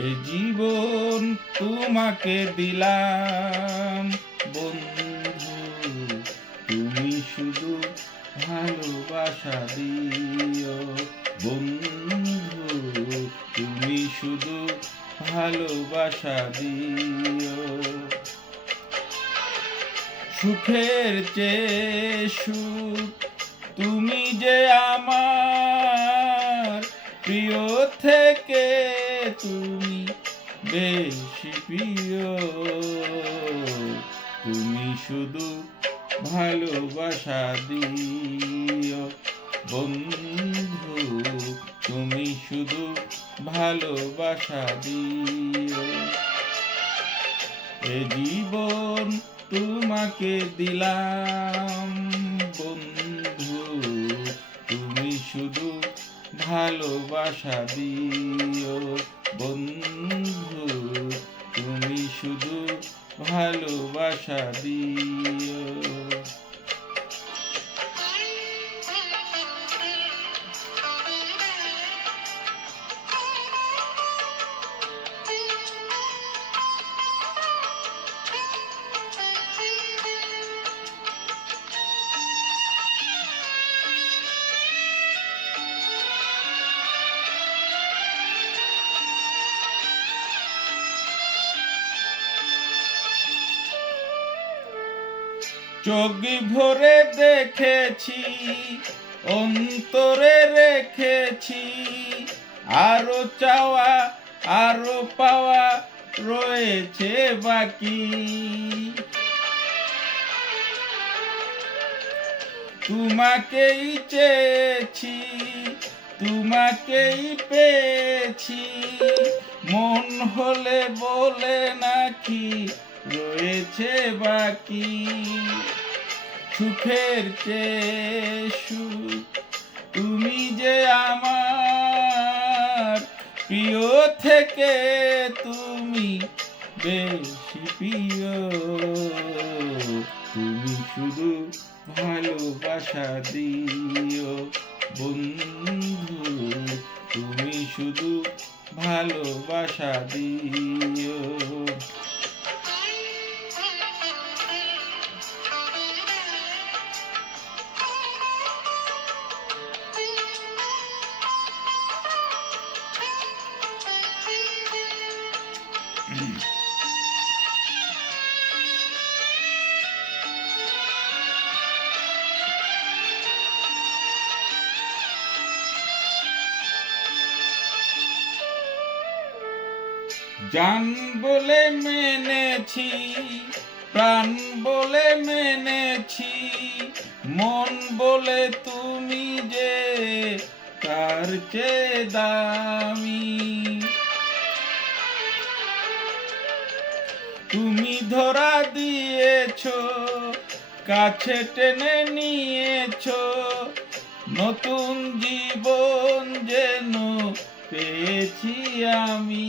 এই জীবন তোমাকে দিলাম বন্ধু, তুমি শুধু ভালোবাসা দিও বন্ধু, তুমি শুধু ভালোবাসা দিও। সুখের চেয়ে সুখ তুমি যে আমার প্রিয় থেকে তুমি বেশি প্রিয়, তুমি শুধু ভালোবাসা দিও বন্ধু, তুমি শুধু ভালোবাসা দিও। এ জীবন তোমাকে দিলাম বন্ধু, তুমি শুধু ভালোবাসা দিও বন্ধু, তুমি শুধু ভালোবাসা দিও। চোখ ভরে দেখেছি, অন্তরে রেখেছি, আরো চাওয়া আরো পাওয়া রয়েছে বাকি। তোমাকেই চেয়েছি, তোমাকেই পেয়েছি, মন হলে বলে নাকি রয়েছে বাকি। সুখের চেয়ে সুখ তুমি যে আমার প্রিয় থেকে তুমি বেশি প্রিয়, তুমি শুধু ভালোবাসা দিও বন্ধু, তুমি শুধু ভালোবাসা দিও। জান বলে মেনেছি, প্রাণ বলে মেনেছি, মন বলে তুমি যে তার চেয়ে দামি। তুমি ধরা দিয়েছো, কাছে টেনে নিয়েছো, নতুন জীবন যেন পেয়েছি আমি।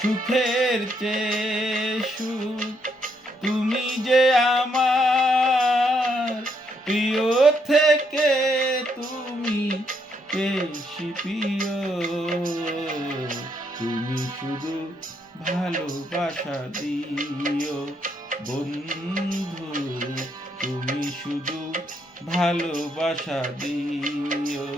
সুখের চেয়ে সুখ তুমি যে আমার প্রিয় থেকে তুমি বেশি প্রিয়, তুমি শুধু ভালোবাসা দিও বন্ধু, তুমি শুধু ভালোবাসা দিও।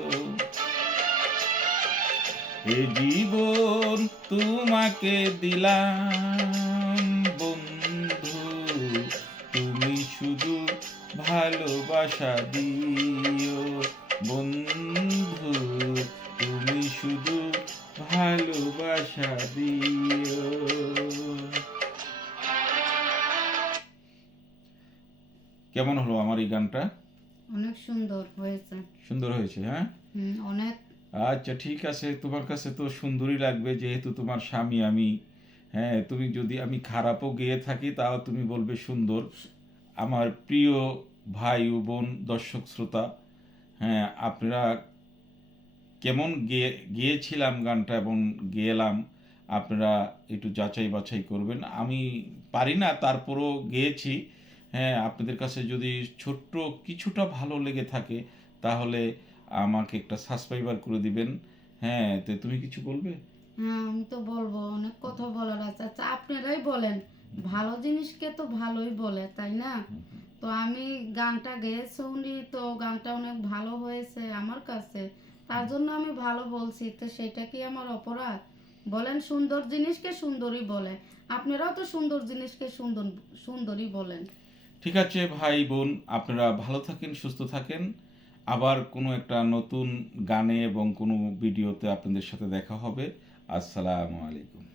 এ জীবন তোমাকে দিলাম বন্ধু, তুমি শুধু ভালোবাসা দিও বন্ধু, তুমি শুধু ভালোবাসা দিও। কেমন হলো আমার এই গানটা? অনেক সুন্দর হয়েছে। সুন্দর হয়েছে? হ্যাঁ, অনেক। আচ্ছা ঠিক আছে, তোমার কাছে তো সুন্দরই লাগবে যেহেতু তোমার স্বামী আমি। হ্যাঁ, তুমি যদি আমি খারাপও গেয়ে থাকি তাও তুমি বলবে সুন্দর। আমার প্রিয় ভাই ও বোন, দর্শক শ্রোতা, হ্যাঁ আপনারা কেমন গেয়েছিলাম গানটা এবং গেয়েলাম আপনারা একটু যাচাই বাছাই করবেন। আমি পারি না, তারপরও গেয়েছি। হ্যাঁ, আপনাদের কাছে যদি ছোট্ট কিছুটা ভালো লেগে থাকে তাহলে আমাকে একটা সাবস্ক্রাইবার করে দিবেন। হ্যাঁ, তো তুমি কিছু বলবে? হ্যাঁ, আমি তো বলবো, অনেক কথা বলার আছে। আচ্ছা, আপনারাই বলেন, ভালো জিনিসকে তো ভালোই বলে, তাই না? তো আমি গানটা গেয়েছি উনি, তো গানটা অনেক ভালো হয়েছে আমার কাছে, তার জন্য আমি ভালো বলছি। তো সেটা কি আমার অপরাধ? বলেন, সুন্দর জিনিসকে সুন্দরই বলে। আপনারাও তো সুন্দর জিনিসকে সুন্দর সুন্দরই বলেন। ঠিক আছে ভাই বোন, আপনারা ভালো থাকেন, সুস্থ থাকেন। আবার কোনো একটা নতুন গানে এবং কোনো ভিডিওতে আপনাদের সাথে দেখা হবে। আসসালামু আলাইকুম।